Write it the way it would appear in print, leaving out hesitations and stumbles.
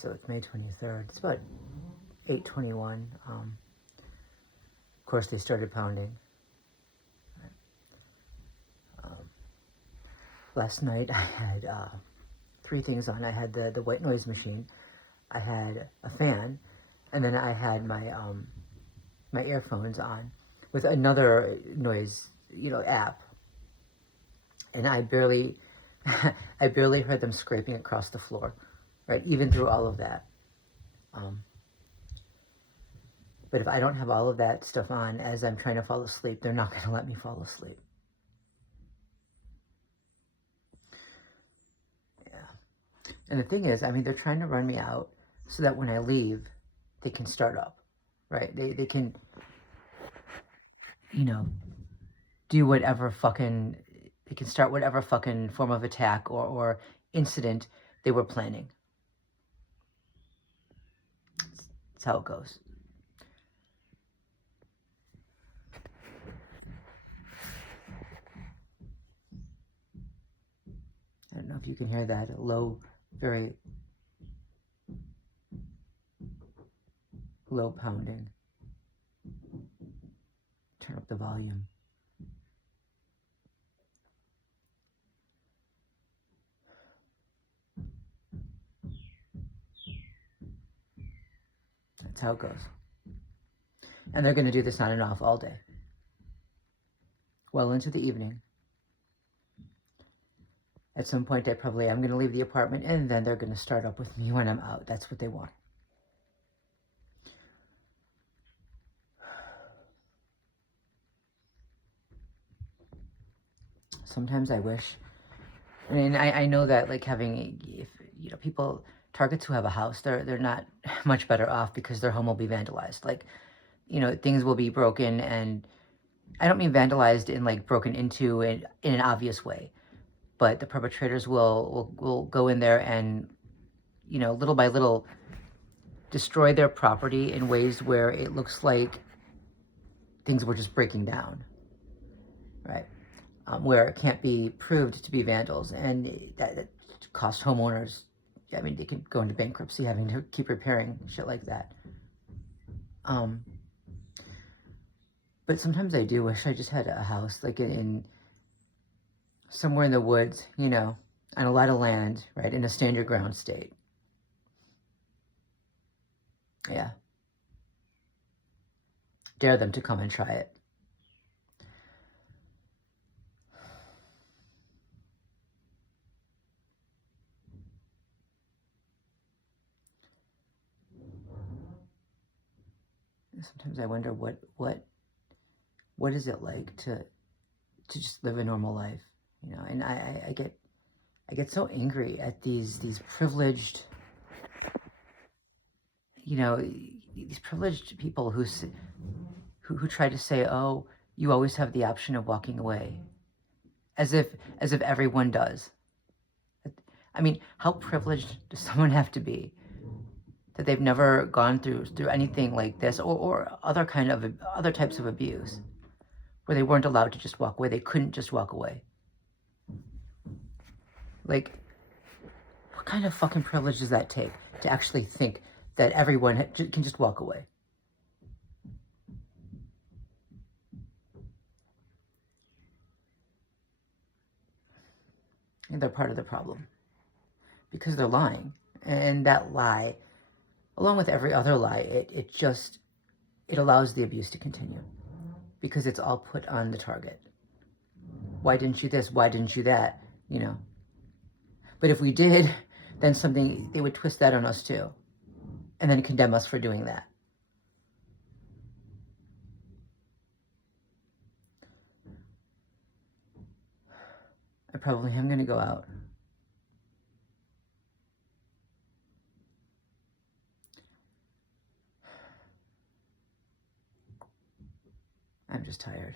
So it's May 23rd. It's about 8:21. Of course, they started pounding. Last night I had three things on. I had the white noise machine, I had a fan, and then I had my my earphones on with another noise, app. And I barely, I barely heard them scraping across the floor, right? Even through all of that. But if I don't have all of that stuff on as I'm trying to fall asleep, they're not going to let me fall asleep. Yeah. And the thing is, I mean, they're trying to run me out so that when I leave, they can start up, right? They can, do whatever fucking, they can start whatever fucking form of attack or incident they were planning. That's how it goes. I don't know if you can hear that low, very low pounding. Turn up the volume. That's how it goes. And they're going to do this on and off all day. Well into the evening. At some point, I'm going to leave the apartment, and then they're going to start up with me when I'm out. That's what they want. Sometimes I wish, I mean, I know that, like, having, if, people, targets who have a house, they're not much better off because their home will be vandalized. Like, things will be broken, and I don't mean vandalized in, like, broken into in an obvious way, but the perpetrators will go in there and, little by little destroy their property in ways where it looks like things were just breaking down, right? Where it can't be proved to be vandals, and that costs homeowners. I mean, they can go into bankruptcy having to keep repairing shit like that. But sometimes I do wish I just had a house, like in somewhere in the woods, on a lot of land, right, in a stand your ground state. Yeah. Dare them to come and try it. Sometimes I wonder what is it like to just live a normal life, and I get so angry at these privileged, these privileged people who try to say, oh, you always have the option of walking away, as if everyone does. I mean, how privileged does someone have to be that they've never gone through anything like this, or other types of abuse, where they weren't allowed to just walk away? They couldn't just walk away. Like, what kind of fucking privilege does that take to actually think that everyone can just walk away? And they're part of the problem because they're lying, and that lie, along with every other lie, it allows the abuse to continue because it's all put on the target. Why didn't you this? Why didn't you that? But if we did, then they would twist that on us too, and then condemn us for doing that. I probably am going to go out. I'm just tired.